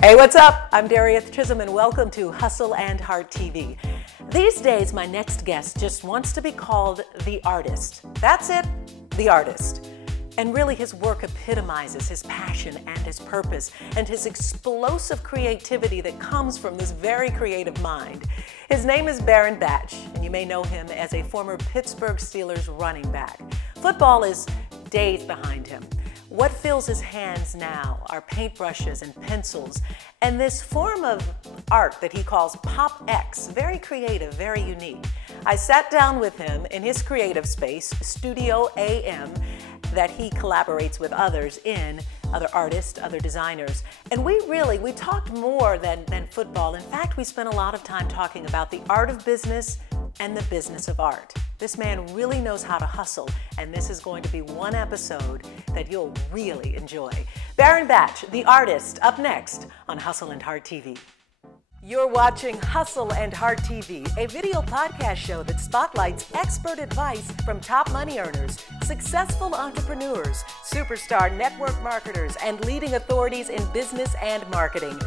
Hey, what's up? I'm Darieth Chisolm and welcome to Hustle and Heart TV. These days, my next guest just wants to be called the artist. That's it, the artist. And really, his work epitomizes his passion and his purpose and his explosive creativity that comes from this very creative mind. His name is Baron Batch, and you may know him as a former Pittsburgh Steelers running back. Football is days behind him. What fills his hands now are paintbrushes and pencils, and this form of art that he calls Pop X, very creative, very unique. I sat down with him in his creative space, Studio AM, that he collaborates with others in, other artists, other designers. And we talked more than football. In fact, we spent a lot of time talking about the art of business and the business of art. This man really knows how to hustle, and this is going to be one episode that you'll really enjoy. Baron Batch, the artist, up next on Hustle and Heart TV. You're watching Hustle and Heart TV, a video podcast show that spotlights expert advice from top money earners, successful entrepreneurs, superstar network marketers, and leading authorities in business and marketing.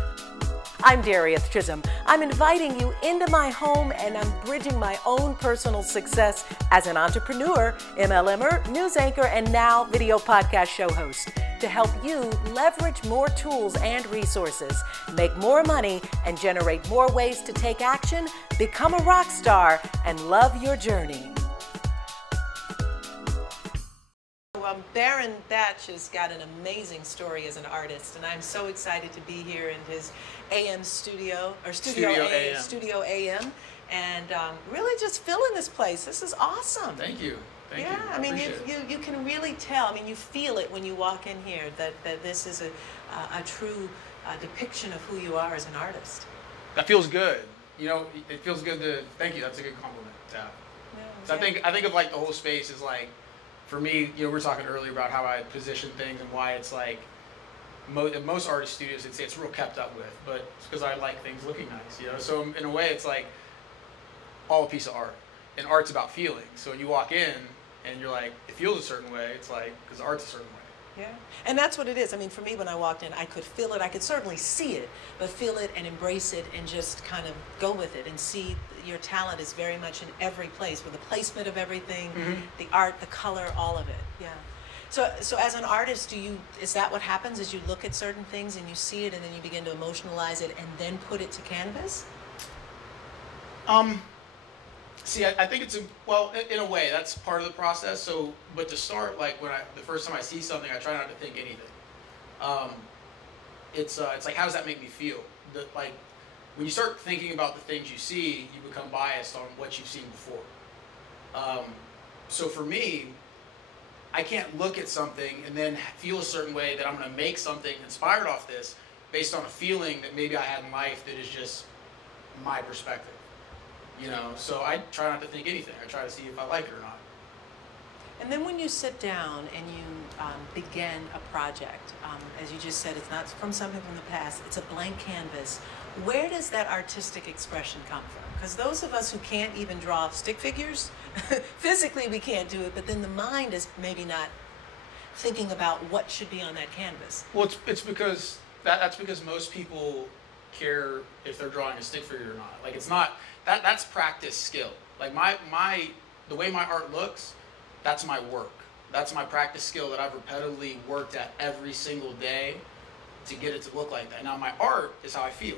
I'm Darieth Chisolm. I'm inviting you into my home, and I'm bridging my own personal success as an entrepreneur, MLMer, news anchor, and now video podcast show host to help you leverage more tools and resources, make more money, and generate more ways to take action, become a rock star, and love your journey. Baron Batch has got an amazing story as an artist, and I'm so excited to be here in his AM studio, or Studio AM, and really just filling this place. This is awesome. Thank you. Thank you. I mean, you can really tell. I mean, you feel it when you walk in here that this is a true depiction of who you are as an artist. That feels good. You know, it feels good to. Thank you. That's a good compliment to have. Yeah, so yeah. I think of like the whole space is like. For me, you know, we were talking earlier about how I position things and why it's like most artist studios, it's real kept up with, but it's because I like things looking nice, you know. So in a way, it's like all a piece of art, and art's about feeling. So when you walk in and you're like, it feels a certain way, it's like because art's a certain way. Yeah, and that's what it is. I mean, for me, when I walked in, I could feel it. I could certainly see it, but feel it and embrace it and just kind of go with it and see your talent is very much in every place, with the placement of everything, the art, the color, all of it. Yeah. So as an artist, is that what happens? Is you look at certain things and you see it and then you begin to emotionalize it and then put it to canvas? See, I think well, in a way, that's part of the process. So, but to start, like the first time I see something, I try not to think anything. It's like, how does that make me feel? Like, when you start thinking about the things you see, you become biased on what you've seen before. So for me, I can't look at something and then feel a certain way that I'm going to make something inspired off this based on a feeling that maybe I had in life that is just my perspective. You know, so I try not to think anything. I try to see if I like it or not. And then when you sit down and you begin a project, as you just said, it's not from something from the past, it's a blank canvas. Where does that artistic expression come from? Because those of us who can't even draw stick figures, physically we can't do it, but then the mind is maybe not thinking about what should be on that canvas. Well, it's because that's because most people care if they're drawing a stick figure or not. Like, it's not that's practice skill. Like the way my art looks, that's my work. That's my practice skill that I've repetitively worked at every single day to get it to look like that. Now my art is how I feel.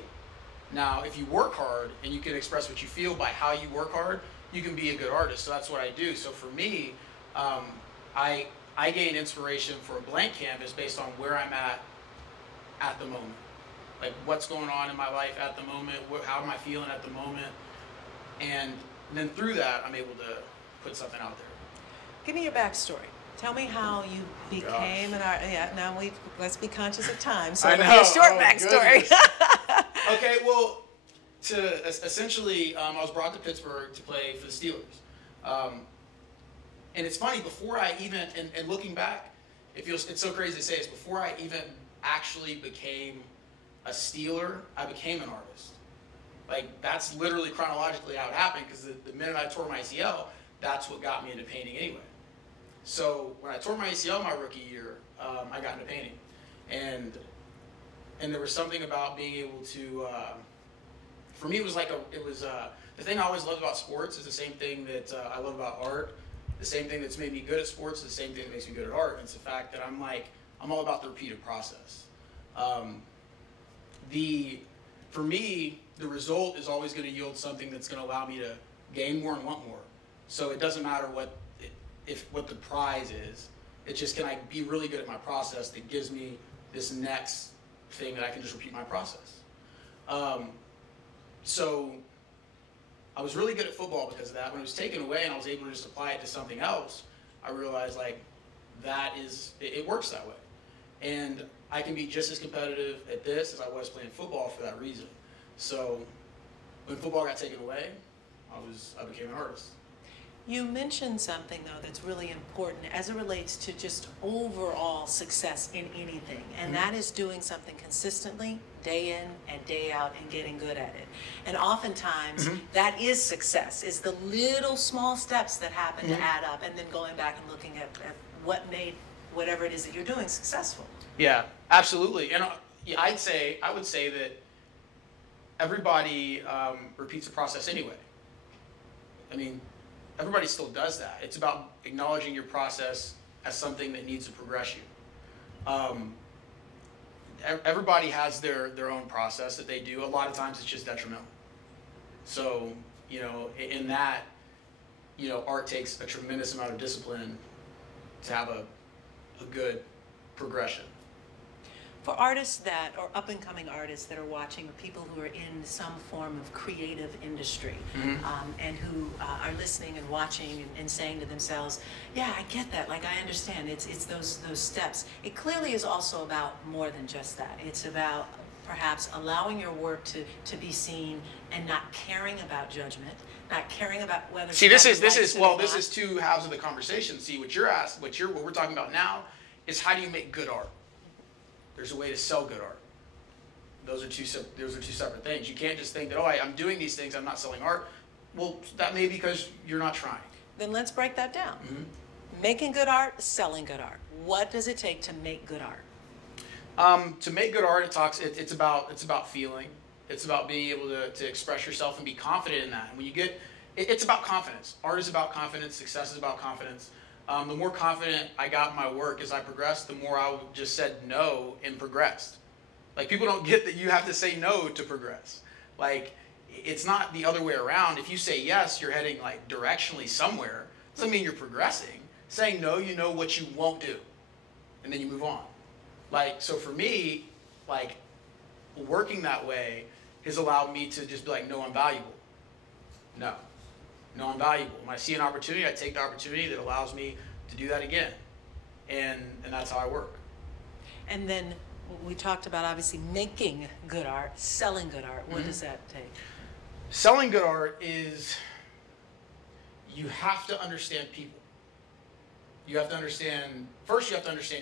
Now if you work hard and you can express what you feel by how you work hard, you can be a good artist. So that's what I do. So for me, I gain inspiration for a blank canvas based on where I'm at the moment. Like what's going on in my life at the moment, how am I feeling at the moment, and then through that I'm able to put something out there. Give me your backstory. Tell me how you became an artist. Yeah, now let's be conscious of time. So it'll be a short backstory. Okay, well, essentially, I was brought to Pittsburgh to play for the Steelers. And it's funny, before I even, and looking back, it's so crazy to say this, before I even actually became a Steeler, I became an artist. Like, that's literally chronologically how it happened, because the minute I tore my ACL, that's what got me into painting anyway. So when I tore my ACL my rookie year, I got into painting. And And there was something about being able to, for me, it was the thing I always loved about sports is the same thing that I love about art. The same thing that's made me good at sports is the same thing that makes me good at art. And it's the fact that I'm all about the repeated process. For me, the result is always going to yield something that's going to allow me to gain more and want more. So it doesn't matter what the prize is. It's just, can I be really good at my process that gives me this next thing that I can just repeat my process. So I was really good at football because of that. When it was taken away and I was able to just apply it to something else, I realized it works that way. And I can be just as competitive at this as I was playing football for that reason. So when football got taken away, I became an artist. You mentioned something, though, that's really important as it relates to just overall success in anything, and that is doing something consistently, day in and day out, and getting good at it. And oftentimes, that is success, is the little small steps that happen to add up, and then going back and looking at what made whatever it is that you're doing successful. Yeah, absolutely. And I would say that everybody repeats the process anyway. I mean, everybody still does that. It's about acknowledging your process as something that needs to progress you. Everybody has their own process that they do. A lot of times it's just detrimental. So, in that, art takes a tremendous amount of discipline to have a good progression. For artists or up-and-coming artists that are watching, or people who are in some form of creative industry, and who are listening and watching and saying to themselves, yeah, I get that, I understand, it's those steps. It clearly is also about more than just that. It's about perhaps allowing your work to be seen and not caring about judgment, not caring about whether... See, this is two halves of the conversation. See, what we're talking about now is how do you make good art? There's a way to sell good art. Those are two separate things. You can't just think that, I'm doing these things, I'm not selling art. Well, that may be because you're not trying. Then let's break that down. Making good art, selling good art. What does it take to make good art? To make good art, it's about feeling. It's about being able to express yourself and be confident in that. And when it's about confidence. Art is about confidence. Success is about confidence. The more confident I got in my work as I progressed, the more I just said no and progressed. People don't get that you have to say no to progress. It's not the other way around. If you say yes, you're heading directionally somewhere. Doesn't mean you're progressing. Saying no, you know what you won't do, and then you move on. So for me, working that way has allowed me to just be no, I'm valuable. No, I'm valuable. When I see an opportunity, I take the opportunity that allows me to do that again. And that's how I work. And then we talked about obviously making good art, selling good art. What does that take? Selling good art is, you have to understand people. You have to understand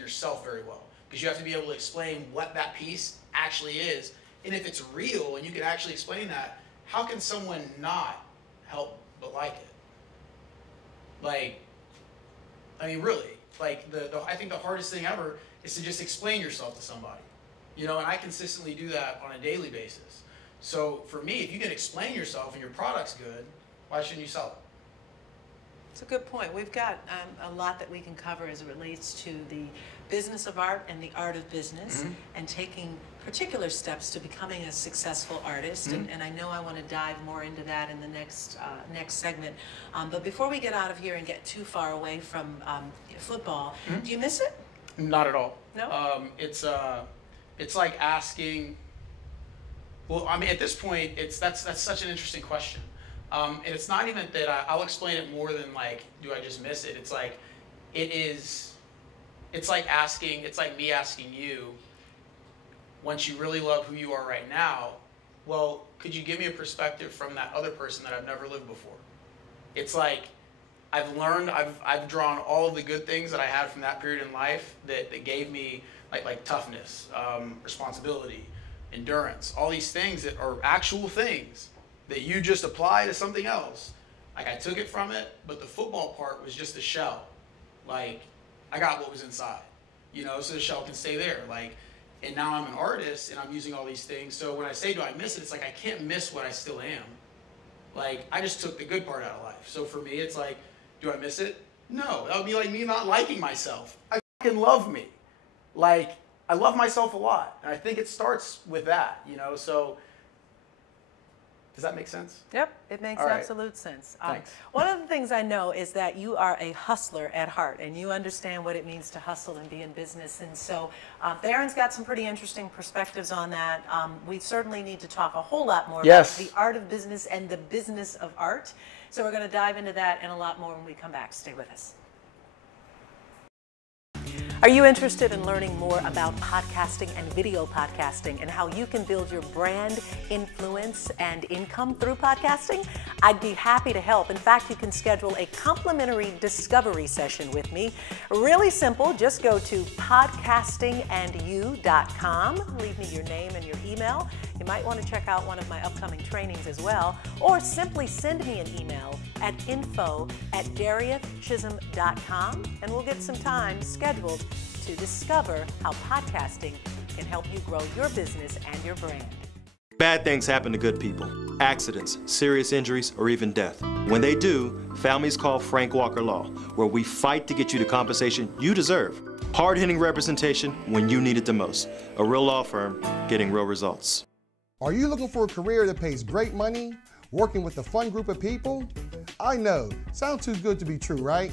yourself very well, because you have to be able to explain what that piece actually is. And if it's real and you can actually explain that, how can someone not help but like it? Really, I think the hardest thing ever is to just explain yourself to somebody, and I consistently do that on a daily basis. So for me, if you can explain yourself and your product's good, why shouldn't you sell it? It's a good point. We've got a lot that we can cover as it relates to the business of art and the art of business, and taking particular steps to becoming a successful artist. And I know I want to dive more into that in the next segment. But before we get out of here and get too far away from football, do you miss it? Not at all. No? It's like asking, at this point, that's such an interesting question. And it's not even that I'll explain it more than do I just miss it? It's like me asking you, once you really love who you are right now, well, could you give me a perspective from that other person that I've never lived before? It's I've drawn all of the good things that I had from that period in life that gave me like toughness, responsibility, endurance, all these things that are actual things that you just apply to something else. I took it from it, but the football part was just a shell. I got what was inside, so the shell can stay there. And now I'm an artist and I'm using all these things. So when I say, do I miss it? It's like, I can't miss what I still am. Like, I just took the good part out of life. So for me, it's like, do I miss it? No, that would be like me not liking myself. I fucking love me. Like, I love myself a lot. And I think it starts with that, you know, so. Does that make sense? Yep, it makes absolute sense. Thanks. One of the things I know is that you are a hustler at heart, and you understand what it means to hustle and be in business. And so Darren's got some pretty interesting perspectives on that. We certainly need to talk a whole lot more about the art of business and the business of art. So we're going to dive into that and a lot more when we come back. Stay with us. Are you interested in learning more about podcasting and video podcasting and how you can build your brand, influence, and income through podcasting? I'd be happy to help. In fact, you can schedule a complimentary discovery session with me. Really simple. Just go to podcastingandyou.com. Leave me your name and your email. You might want to check out one of my upcoming trainings as well, or simply send me an email at info@DariethChisolm.com, and we'll get some time scheduled to discover how podcasting can help you grow your business and your brand. Bad things happen to good people. Accidents, serious injuries, or even death. When they do, families call Frank Walker Law, where we fight to get you the compensation you deserve. Hard-hitting representation when you need it the most. A real law firm getting real results. Are you looking for a career that pays great money, working with a fun group of people? I know, sounds too good to be true, right?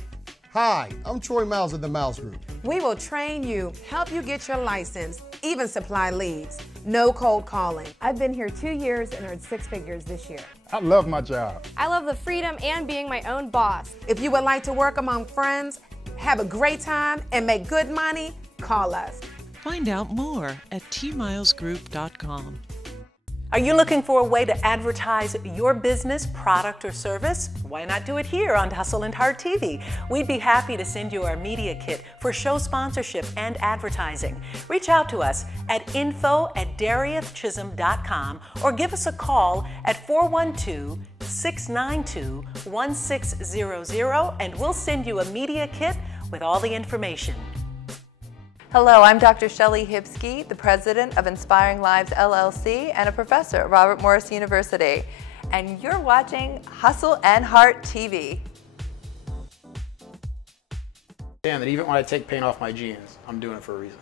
Hi, I'm Troy Miles of the Miles Group. We will train you, help you get your license, even supply leads. No cold calling. I've been here 2 years and earned 6 figures this year. I love my job. I love the freedom and being my own boss. If you would like to work among friends, have a great time, and make good money, call us. Find out more at tmilesgroup.com. Are you looking for a way to advertise your business, product, or service? Why not do it here on Hustle and Heart TV? We'd be happy to send you our media kit for show sponsorship and advertising. Reach out to us at info@DariethChisolm.com or give us a call at 412-692-1600 and we'll send you a media kit with all the information. Hello, I'm Dr. Shelley Hibsky, the president of Inspiring Lives LLC and a professor at Robert Morris University. And you're watching Hustle and Heart TV. That even when I take paint off my jeans, I'm doing it for a reason.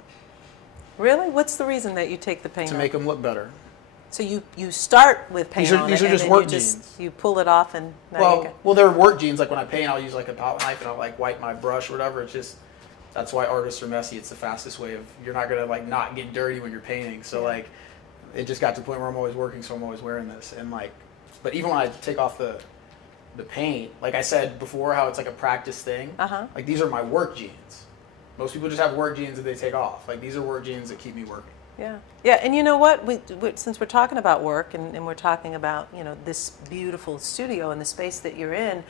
Really? What's the reason that you take the paint off? To make them look better. So you start with paint on it, these are just work jeans. You pull it off and well, they're work jeans. Like when I paint, I'll use like a palette knife and I'll like wipe my brush or whatever. It's just, that's why artists are messy. It's the fastest way of, you're not gonna like not get dirty when you're painting. So like, it just got to the point where I'm always working, so I'm always wearing this. And like, but even when I take off the paint, like I said before, how it's like a practice thing. Like these are my work jeans. Most people just have work jeans that they take off. Like these are work jeans that keep me working. Yeah, yeah, and you know what? Since we're talking about work and we're talking about this beautiful studio and the space that you're in,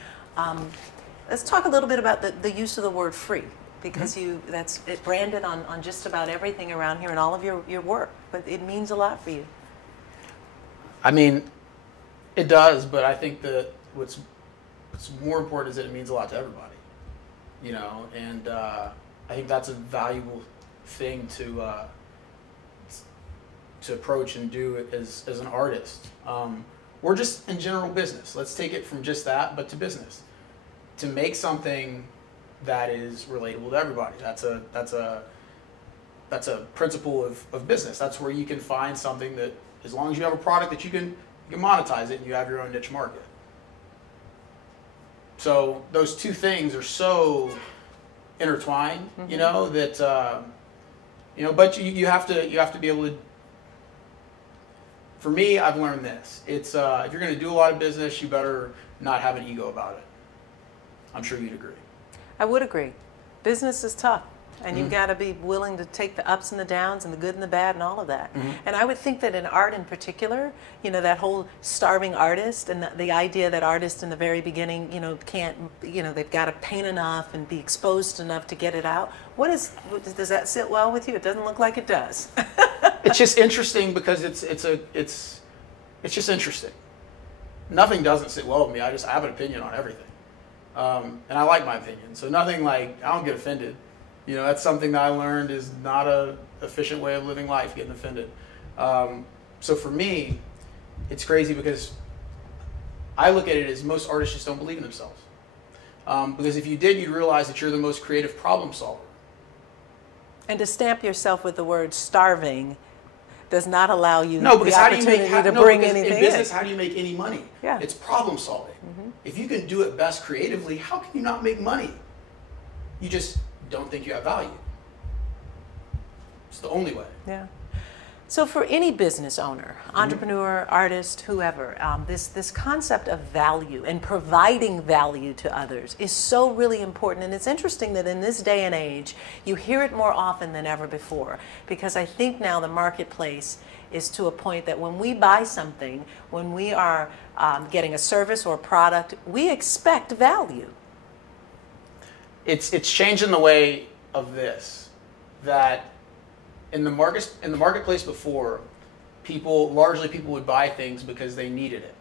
let's talk a little bit about the use of the word free, because that's branded on just about everything around here and all of your work. But it means a lot for you. I mean, it does, but I think that what's more important is that it means a lot to everybody. And I think that's a valuable thing to approach and do as an artist, or just in general business. Let's take it from just that, but to business, to make something that is relatable to everybody. That's a principle of business. That's where you can find something that, as long as you have a product that you can monetize it and you have your own niche market. So those two things are so intertwined, that but you have to be able to. For me, I've learned this. It's if you're going to do a lot of business, you better not have an ego about it. I'm sure you'd agree. I would agree. Business is tough, and you've got to be willing to take the ups and the downs and the good and the bad and all of that. And I would think that in art in particular, that whole starving artist and the idea that artists in the very beginning, can't, they've got to paint enough and be exposed enough to get it out. Does that sit well with you? It doesn't look like it does. It's just interesting because it's just interesting. Nothing doesn't sit well with me. I have an opinion on everything. And I like my opinion. So nothing, like, I don't get offended. You know, that's something that I learned is not a efficient way of living life, getting offended. So for me, it's crazy because I look at it as most artists just don't believe in themselves. Because if you did, you'd realize that you're the most creative problem solver. And to stamp yourself with the word starving does not allow you no, because the how do you opportunity make, to no, bring because anything in business, how do you make any money? Yeah. It's problem solving. If you can do it best creatively, how can you not make money? You just don't think you have value. It's the only way. Yeah. So for any business owner, entrepreneur, artist, whoever, this concept of value and providing value to others is so really important. And it's interesting that in this day and age, you hear it more often than ever before, because I think now the marketplace is to a point that when we buy something, when we are getting a service or product, we expect value. It's changing the way of this, that in the marketplace before, people would buy things because they needed it.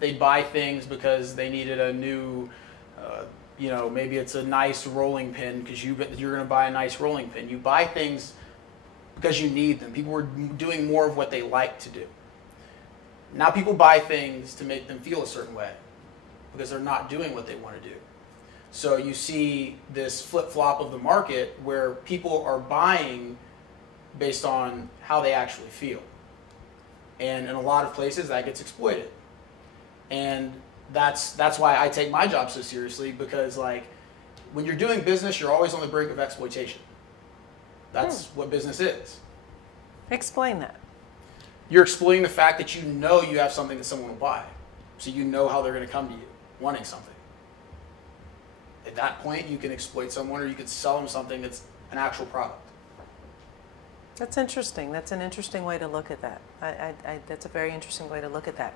They'd buy things because they needed a new, maybe it's a nice rolling pin because you're going to buy a nice rolling pin. You buy things because you need them. People were doing more of what they like to do. Now people buy things to make them feel a certain way because they're not doing what they want to do. So you see this flip-flop of the market where people are buying based on how they actually feel. And in a lot of places that gets exploited. And that's why I take my job so seriously, because like when you're doing business, you're always on the brink of exploitation. That's what business is. Explain that. You're exploiting the fact that you know you have something that someone will buy. So you know how they're going to come to you, wanting something. At that point, you can exploit someone, or you could sell them something that's an actual product. That's interesting. That's an interesting way to look at that. That's a very interesting way to look at that.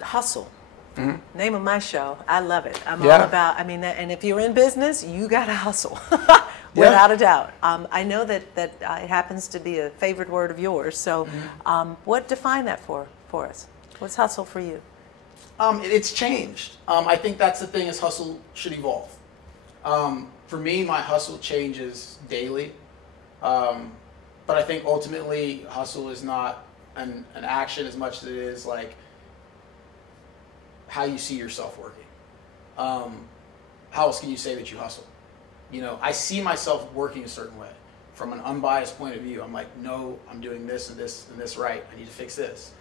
Hustle. Name of my show. I love it. I'm all about, and if you're in business, you got to hustle. Without a doubt. I know that it happens to be a favorite word of yours. So what define that for us? What's hustle for you? It's changed. I think that's the thing, is hustle should evolve. For me, my hustle changes daily. But I think ultimately hustle is not an action as much as it is like how you see yourself working. How else can you say that you hustle? You know, I see myself working a certain way from an unbiased point of view. I'm like, no, I'm doing this and this and this right. I need to fix this.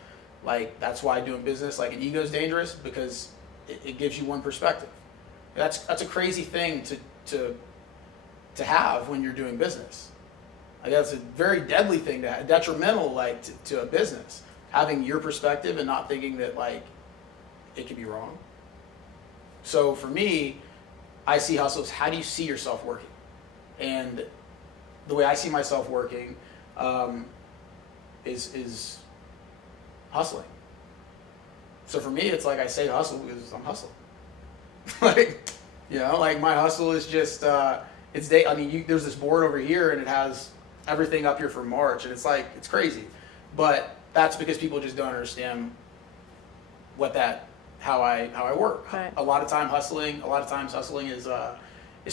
Like, that's why doing business, like, an ego is dangerous, because it gives you one perspective. That's a crazy thing to have when you're doing business. Like, that's a very deadly thing to have, detrimental, like, to a business. Having your perspective and not thinking that, like, it could be wrong. So for me, I see hustle as, how do you see yourself working? And the way I see myself working is hustling. So for me, it's like, I say hustle because I'm hustling. Like my hustle is just, there's this board over here and it has everything up here for March, and it's like, it's crazy. But that's because people just don't understand how I work. Right. A lot of times hustling is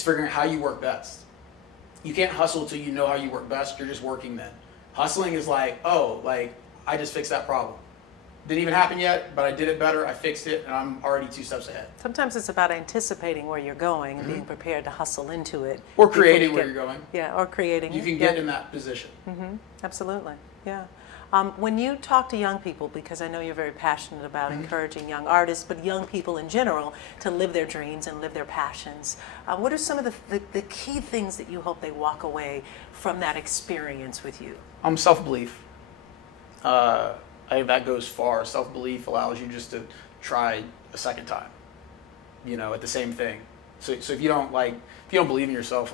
figuring out how you work best. You can't hustle till you know how you work best. You're just working then. Hustling is like, I just fixed that problem. Didn't even happen yet, but I did it better, I fixed it, and I'm already 2 steps ahead. Sometimes it's about anticipating where you're going and being prepared to hustle into it. Or creating where you're going. Yeah, or creating. You can get in that position. Absolutely, yeah. When you talk to young people, because I know you're very passionate about encouraging young artists, but young people in general, to live their dreams and live their passions, what are some of the key things that you hope they walk away from that experience with you? Self-belief. I think that goes far. Self-belief allows you just to try a second time, at the same thing. So if you don't believe in yourself,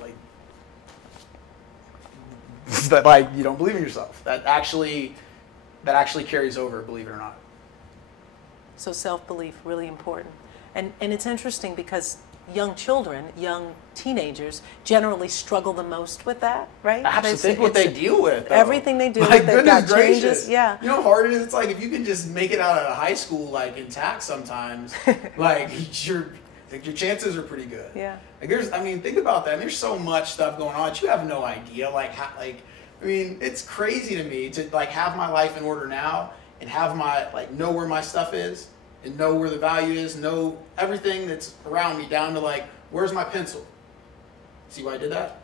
you don't believe in yourself. That actually carries over, believe it or not. So self-belief, really important. And it's interesting because young children, young teenagers generally struggle the most with that, right? I have to think what they deal with, though. Everything they deal with, they've goodness got gracious. changes. Yeah. You know how hard it is? It's like, if you can just make it out of high school, intact sometimes, Like your chances are pretty good. Yeah. Like I mean, think about that. And there's so much stuff going on that you have no idea. Like, I mean, it's crazy to me to like have my life in order now and have my, like, know where my stuff is and know where the value is, know everything that's around me down to like, where's my pencil? See why I did that?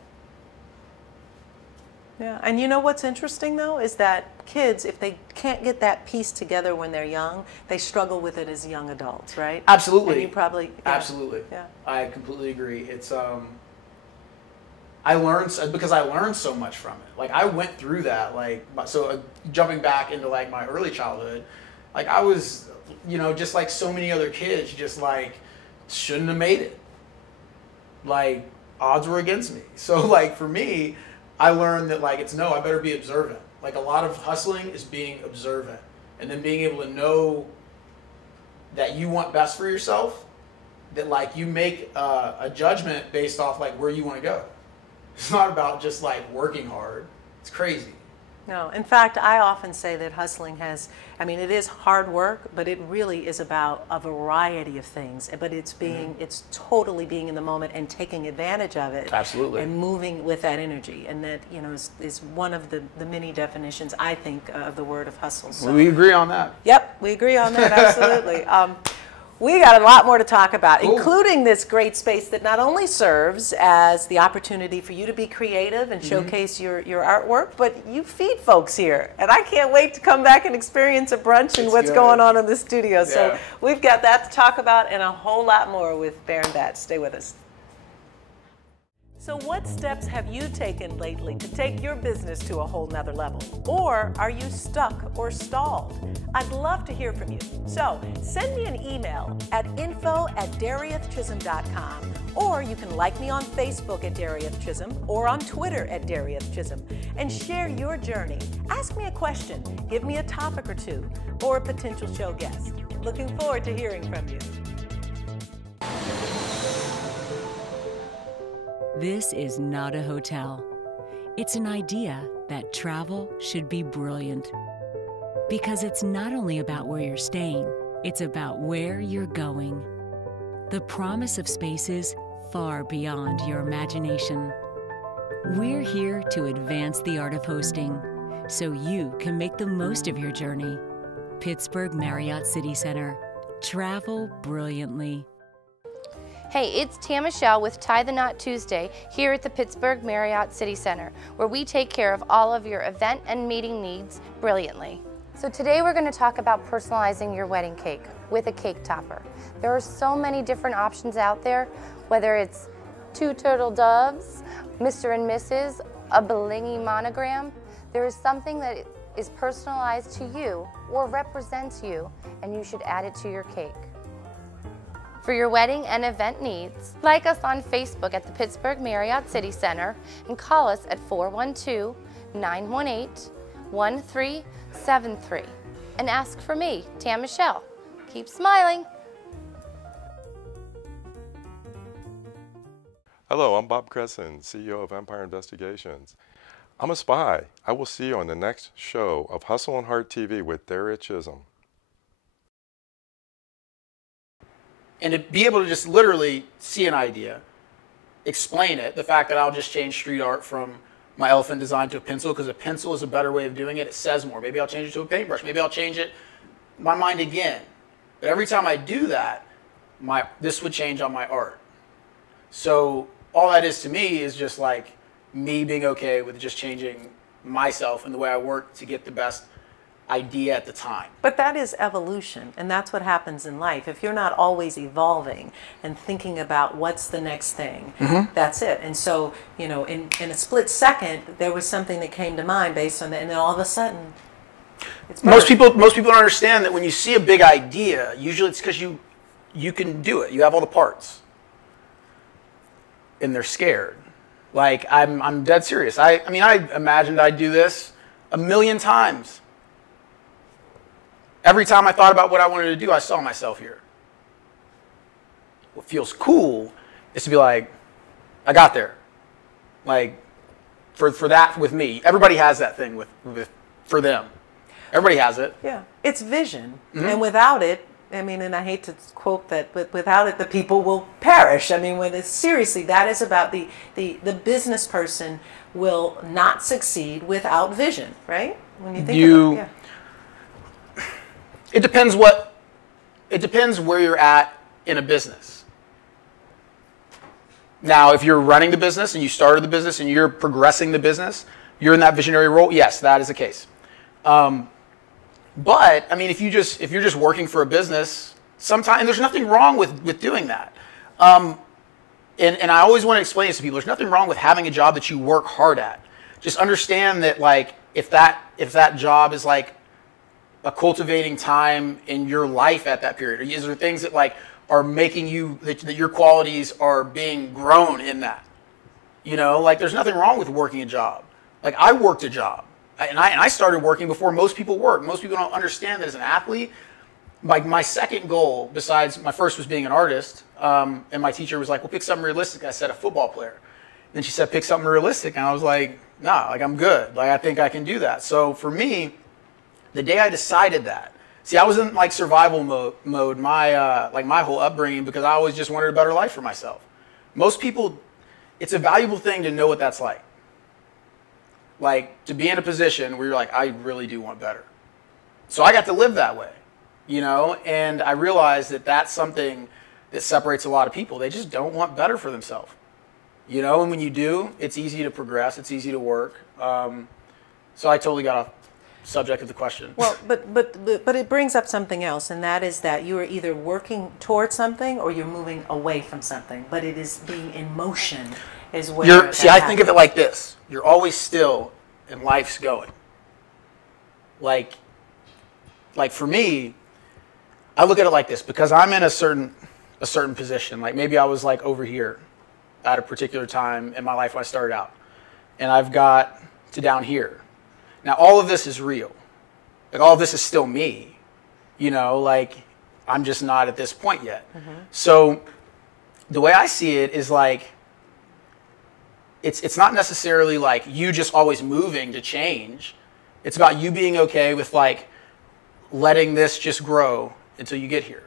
Yeah, and you know what's interesting though is that kids, if they can't get that piece together when they're young, they struggle with it as young adults, right? Absolutely. And you probably absolutely. Yeah. I completely agree. It's I learned because I learned so much from it. Like I went through that. Like jumping back into like my early childhood, like I was, you know, just like so many other kids, just like shouldn't have made it. Like odds were against me. So like for me, I learned that like I better be observant. Like a lot of hustling is being observant and then being able to know that you want best for yourself, that like you make a judgment based off like where you want to go. It's not about just like working hard. It's crazy. No, in fact, I often say that hustling it is hard work, but it really is about a variety of things. But it's it's totally being in the moment and taking advantage of it. Absolutely. And moving with that energy. And that, is one of the many definitions, I think, of the word of hustle. So, we agree on that. Yep, we agree on that, absolutely. We got a lot more to talk about, including this great space that not only serves as the opportunity for you to be creative and showcase your artwork, but you feed folks here. And I can't wait to come back and experience a brunch and what's going on in the studio. Yeah. So we've got that to talk about and a whole lot more with Baron Batch. Stay with us. So what steps have you taken lately to take your business to a whole nother level? Or are you stuck or stalled? I'd love to hear from you. So send me an email at info@DariethChisolm.com, or you can like me on Facebook at Darieth Chisolm or on Twitter at Darieth Chisolm and share your journey. Ask me a question, give me a topic or two, or a potential show guest. Looking forward to hearing from you. This is not a hotel. It's an idea that travel should be brilliant. Because it's not only about where you're staying, it's about where you're going. The promise of spaces far beyond your imagination. We're here to advance the art of hosting so you can make the most of your journey. Pittsburgh Marriott City Center. Travel brilliantly. Hey, it's Tam Michelle with Tie the Knot Tuesday here at the Pittsburgh Marriott City Center, where we take care of all of your event and meeting needs brilliantly. So today we're going to talk about personalizing your wedding cake with a cake topper. There are so many different options out there, whether it's 2 turtle doves, Mr. and Mrs., a blingy monogram. There is something that is personalized to you or represents you, and you should add it to your cake. For your wedding and event needs, like us on Facebook at the Pittsburgh Marriott City Center and call us at 412-918-1373 and ask for me, Tam Michelle. Keep smiling. Hello, I'm Bob Cresson, CEO of Empire Investigations. I'm a spy. I will see you on the next show of Hustle and Heart TV with Darieth Chisolm. And to be able to just literally see an idea, explain it, the fact that I'll just change street art from my elephant design to a pencil, because a pencil is a better way of doing it. It says more. Maybe I'll change it to a paintbrush. Maybe I'll change it, my mind again. But every time I do that, this would change on my art. So all that is to me is just like me being okay with just changing myself and the way I work to get the best idea at the time. But that is evolution, and that's what happens in life. If you're not always evolving and thinking about what's the next thing, that's it. And so, you know, in a split second, there was something that came to mind based on that, and then all of a sudden, it's most people don't understand that when you see a big idea, usually it's because you can do it. You have all the parts, and they're scared. Like I'm dead serious. I mean, I imagined I'd do this a million times. Every time I thought about what I wanted to do, I saw myself here. What feels cool is to be like, I got there. Like, for that with me. Everybody has that thing for them. Everybody has it. Yeah. It's vision. And without it, I mean, and I hate to quote that, but without it, the people will perish. I mean, when it's seriously, that is about the business person will not succeed without vision, right? When you think about it, yeah. It depends where you're at in a business. Now, if you're running the business and you started the business and you're progressing the business, you're in that visionary role. Yes, that is the case. But I mean, if you're just working for a business, sometimes there's nothing wrong with doing that. And I always want to explain this to people. There's nothing wrong with having a job that you work hard at. Just understand that, like, if that job is like a cultivating time in your life at that period, or is there things that like are making you that your qualities are being grown in that? You know, like there's nothing wrong with working a job. Like I worked a job. And I started working before most people work. Most people don't understand that as an athlete. Like my second goal, besides my first was being an artist, and my teacher was like, well, pick something realistic. I said a football player. Then she said, pick something realistic. And I was like, nah, like I'm good. Like I think I can do that. So for me, the day I decided that, see, I was in like survival mode my whole upbringing, because I always just wanted a better life for myself. Most people, it's a valuable thing to know what that's like. Like to be in a position where you're like, I really do want better. So I got to live that way, you know, and I realized that that's something that separates a lot of people. They just don't want better for themselves, you know, and when you do, it's easy to progress, it's easy to work. So I totally got off subject of the question. Well, but it brings up something else, and that is that you are either working towards something or you're moving away from something, but it is being in motion is where I think of it like this. You're always still and life's going. Like for me, I look at it like this, because I'm in a certain position. Like maybe I was like over here at a particular time in my life when I started out, and I've got to down here. Now all of this is real. Like all of this is still me, you know, like I'm just not at this point yet. Mm-hmm. So the way I see it is like, it's not necessarily like you just always moving to change. It's about you being okay with like letting this just grow until you get here.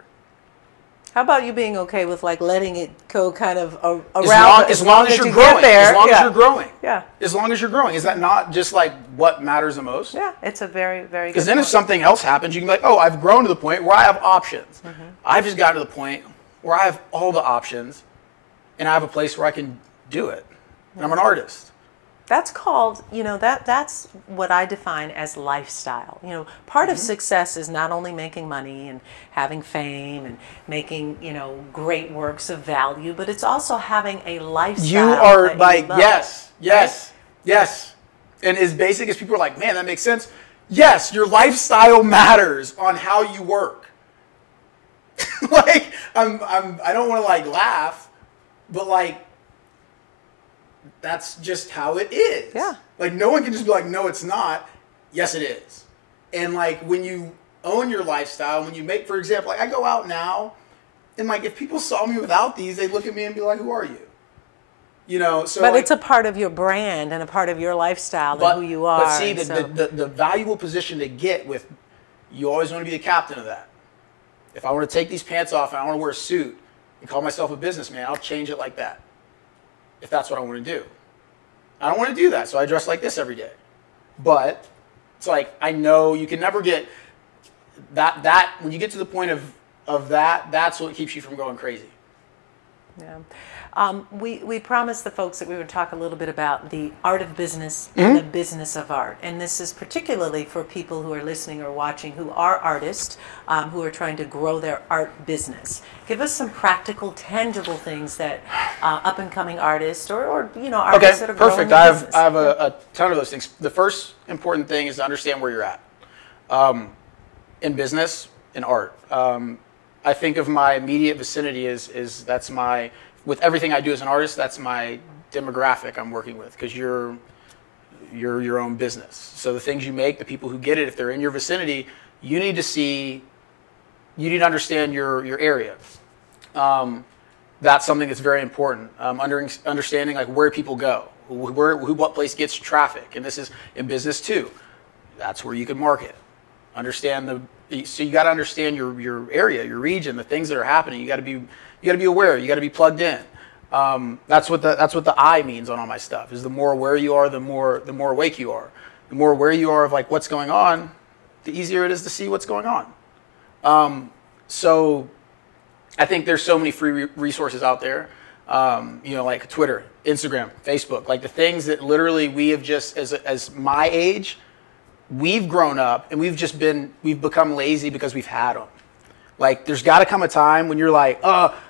How about you being okay with like letting it go kind of around as long as you're growing? As long as you're growing. Yeah. As long as you're growing. Is that not just like what matters the most? Yeah, it's a very, very good Because then if something else happens, you can be like, oh, I've grown to the point where I have options. Mm-hmm. I've just gotten to the point where I have all the options and I have a place where I can do it. And I'm an artist. That's called, you know, that's what I define as lifestyle. You know, part of success is not only making money and having fame and making, you know, great works of value, but it's also having a lifestyle. You are like, yes. And as basic as people are like, man, that makes sense. Yes, your lifestyle matters on how you work. Like, I don't want to like laugh, but like, that's just how it is. Yeah. Like no one can just be like, no, it's not. Yes, it is. And like when you own your lifestyle, when you make, for example, like I go out now, and like if people saw me without these, they'd look at me and be like, who are you? You know. So. But like, it's a part of your brand and a part of your lifestyle and who you are. But see, the valuable position to get with, you always want to be the captain of that. If I want to take these pants off and I want to wear a suit and call myself a businessman, I'll change it like that. If that's what I want to do. I don't want to do that, so I dress like this every day. But it's like, I know you can never get that when you get to the point of that, that's what keeps you from going crazy. Yeah. We promised the folks that we would talk a little bit about the art of business and the business of art. And this is particularly for people who are listening or watching who are artists, who are trying to grow their art business. Give us some practical, tangible things that up-and-coming artists or you know, artists that are growing their business. I have a ton of those things. The first important thing is to understand where you're at. In business, in art. I think of my immediate vicinity as that's my, with everything I do as an artist, that's my demographic I'm working with, because you're your own business. So the things you make, the people who get it, if they're in your vicinity, you need to understand your area. That's something that's very important. Understanding like where people go, what place gets traffic, and this is in business too. That's where you can market. So you got to understand your area, your region, the things that are happening. You got to be aware. You got to be plugged in. That's what the I means on all my stuff. Is the more aware you are, the more awake you are. The more aware you are of like what's going on, the easier it is to see what's going on. So I think there's so many free resources out there. Like Twitter, Instagram, Facebook, like the things that literally we have just as my age, we've grown up and we've become lazy because we've had them. Like there's got to come a time when you're like,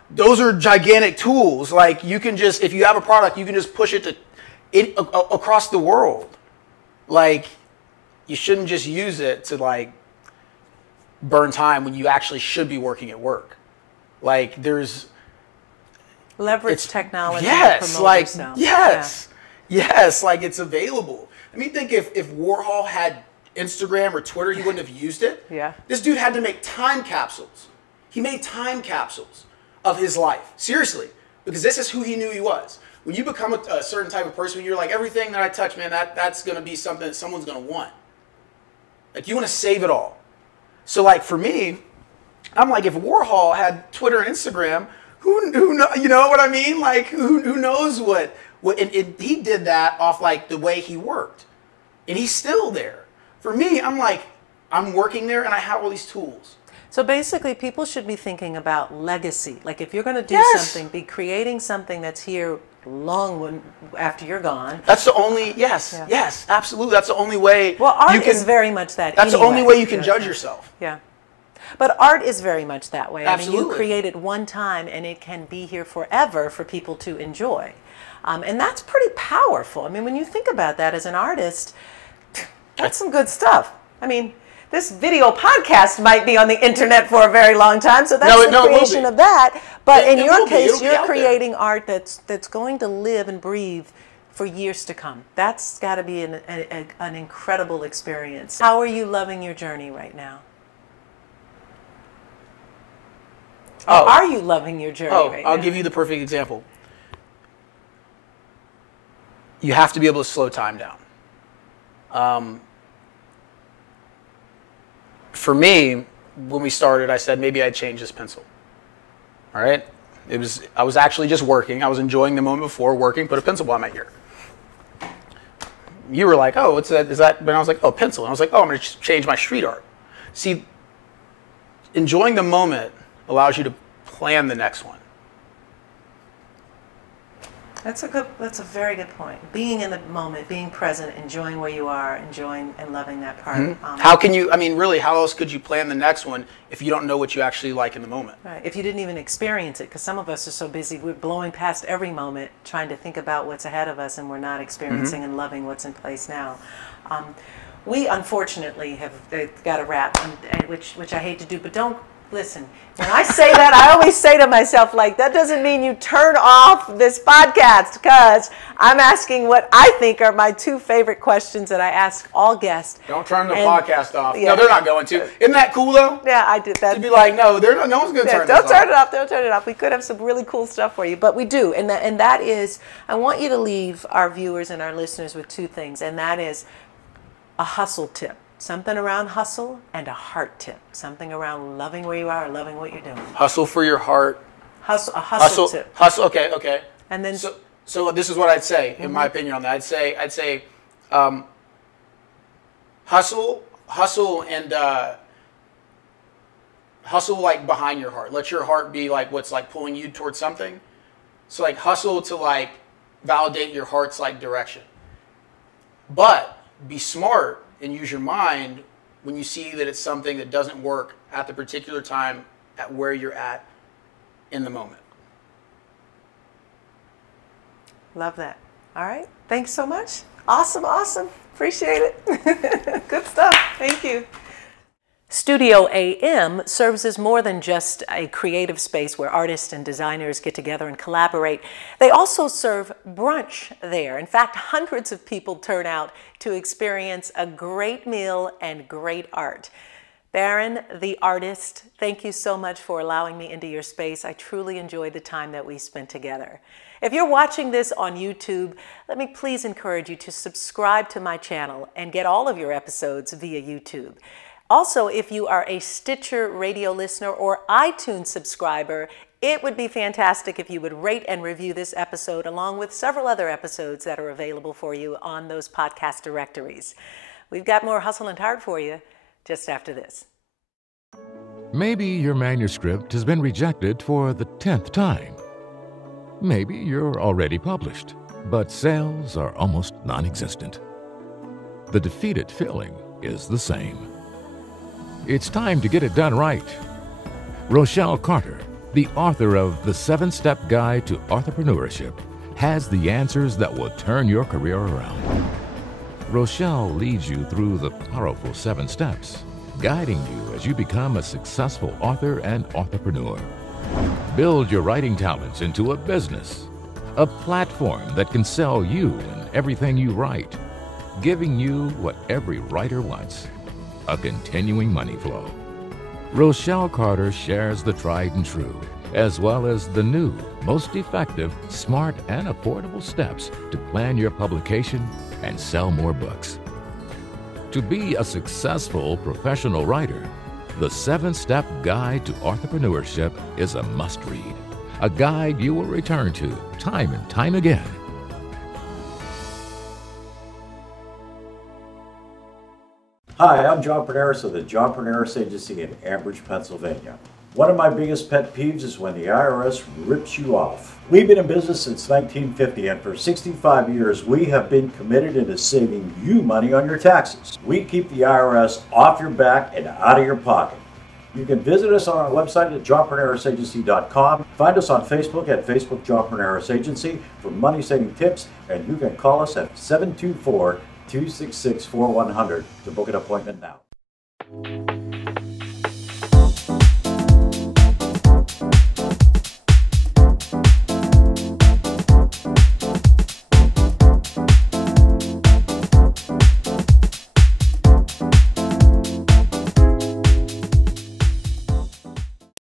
those are gigantic tools. Like you can just, if you have a product, you can just push it across the world. Like you shouldn't just use it to like burn time when you actually should be working at work. Like there's leverage technology. Yes, to promote like yourself. yes, like it's available. I mean, think if Warhol had Instagram or Twitter, he wouldn't have used it. Yeah. This dude had to make time capsules. He made time capsules of his life. Seriously, because this is who he knew he was. When you become a certain type of person, you're like, everything that I touch, man, that's going to be something that someone's going to want. Like you want to save it all. So like for me, I'm like, if Warhol had Twitter and Instagram, who you know what I mean? Like who knows what and he did that off like the way he worked, and he's still there. For me, I'm like, I'm working there and I have all these tools. So basically, people should be thinking about legacy. Like if you're going to do something, be creating something that's here long after you're gone. That's the only, yes, absolutely. That's the only way. Well, art is very much that. That's anyway. the only way you can judge yourself. Yeah. But art is very much that way. Absolutely. I mean, you create it one time and it can be here forever for people to enjoy. And that's pretty powerful. I mean, when you think about that as an artist, that's some good stuff. I mean, this video podcast might be on the internet for a very long time, so that's the creation of that. But in your case, you're creating art that's going to live and breathe for years to come. That's got to be an incredible experience. How are you loving your journey right now? Are you loving your journey right now? I'll give you the perfect example. You have to be able to slow time down. For me, when we started, I said maybe I'd change this pencil. All right? I was actually just working. I was enjoying the moment before working, put a pencil behind my ear. You were like, oh, what's that? Is that? And I was like, oh, pencil. And I was like, oh, I'm going to change my street art. See, enjoying the moment allows you to plan the next one. That's a very good point. Being in the moment, being present, enjoying where you are, enjoying and loving that part. Mm-hmm. How can you, I mean, really, how else could you plan the next one if you don't know what you actually like in the moment? Right. If you didn't even experience it, because some of us are so busy, we're blowing past every moment, trying to think about what's ahead of us, and we're not experiencing and loving what's in place now. We unfortunately have got a wrap, which I hate to do, but don't listen. When I say that, I always say to myself, like, that doesn't mean you turn off this podcast, because I'm asking what I think are my two favorite questions that I ask all guests. Don't turn the podcast off. Yeah. No, they're not going to. Isn't that cool, though? Yeah, I did that. To be like, no, no one's going to turn this off. Don't turn it off. Don't turn it off. We could have some really cool stuff for you, but we do. And that is, I want you to leave our viewers and our listeners with two things, and that is a hustle tip. Something around hustle, and a heart tip. Something around loving where you are, loving what you're doing. Hustle for your heart. A hustle tip. Hustle. Okay. And then so this is what I'd say, in my opinion on that. I'd say, hustle and hustle like behind your heart. Let your heart be like what's like pulling you towards something. So like hustle to like validate your heart's like direction. But be smart and use your mind when you see that it's something that doesn't work at the particular time at where you're at in the moment. Love that. All right. Thanks so much. Awesome. Appreciate it. Good stuff. Thank you. Studio AM serves as more than just a creative space where artists and designers get together and collaborate. They also serve brunch there. In fact, hundreds of people turn out to experience a great meal and great art. Baron, the artist, thank you so much for allowing me into your space. I truly enjoyed the time that we spent together. If you're watching this on YouTube, let me please encourage you to subscribe to my channel and get all of your episodes via YouTube. Also, if you are a Stitcher radio listener or iTunes subscriber, it would be fantastic if you would rate and review this episode along with several other episodes that are available for you on those podcast directories. We've got more Hustle and Heart for you just after this. Maybe your manuscript has been rejected for the 10th time. Maybe you're already published, but sales are almost non-existent. The defeated feeling is the same. It's time to get it done right. Rochelle Carter, the author of The 7-Step Guide to Entrepreneurship, has the answers that will turn your career around. Rochelle leads you through the powerful 7 steps, guiding you as you become a successful author and entrepreneur. Build your writing talents into a business, a platform that can sell you and everything you write, giving you what every writer wants, a continuing money flow. Rochelle Carter shares the tried and true, as well as the new, most effective, smart, and affordable steps to plan your publication and sell more books. To be a successful professional writer, the 7-Step Guide to Entrepreneurship is a must-read, a guide you will return to time and time again. Hi, I'm John Perneris of the John Perneris Agency in Ambridge, Pennsylvania. One of my biggest pet peeves is when the IRS rips you off. We've been in business since 1950, and for 65 years we have been committed into saving you money on your taxes. We keep the IRS off your back and out of your pocket. You can visit us on our website at johnpernerisagency.com. Find us on Facebook at Facebook John Perneris Agency for money-saving tips, and you can call us at 724-266-4100 to book an appointment now.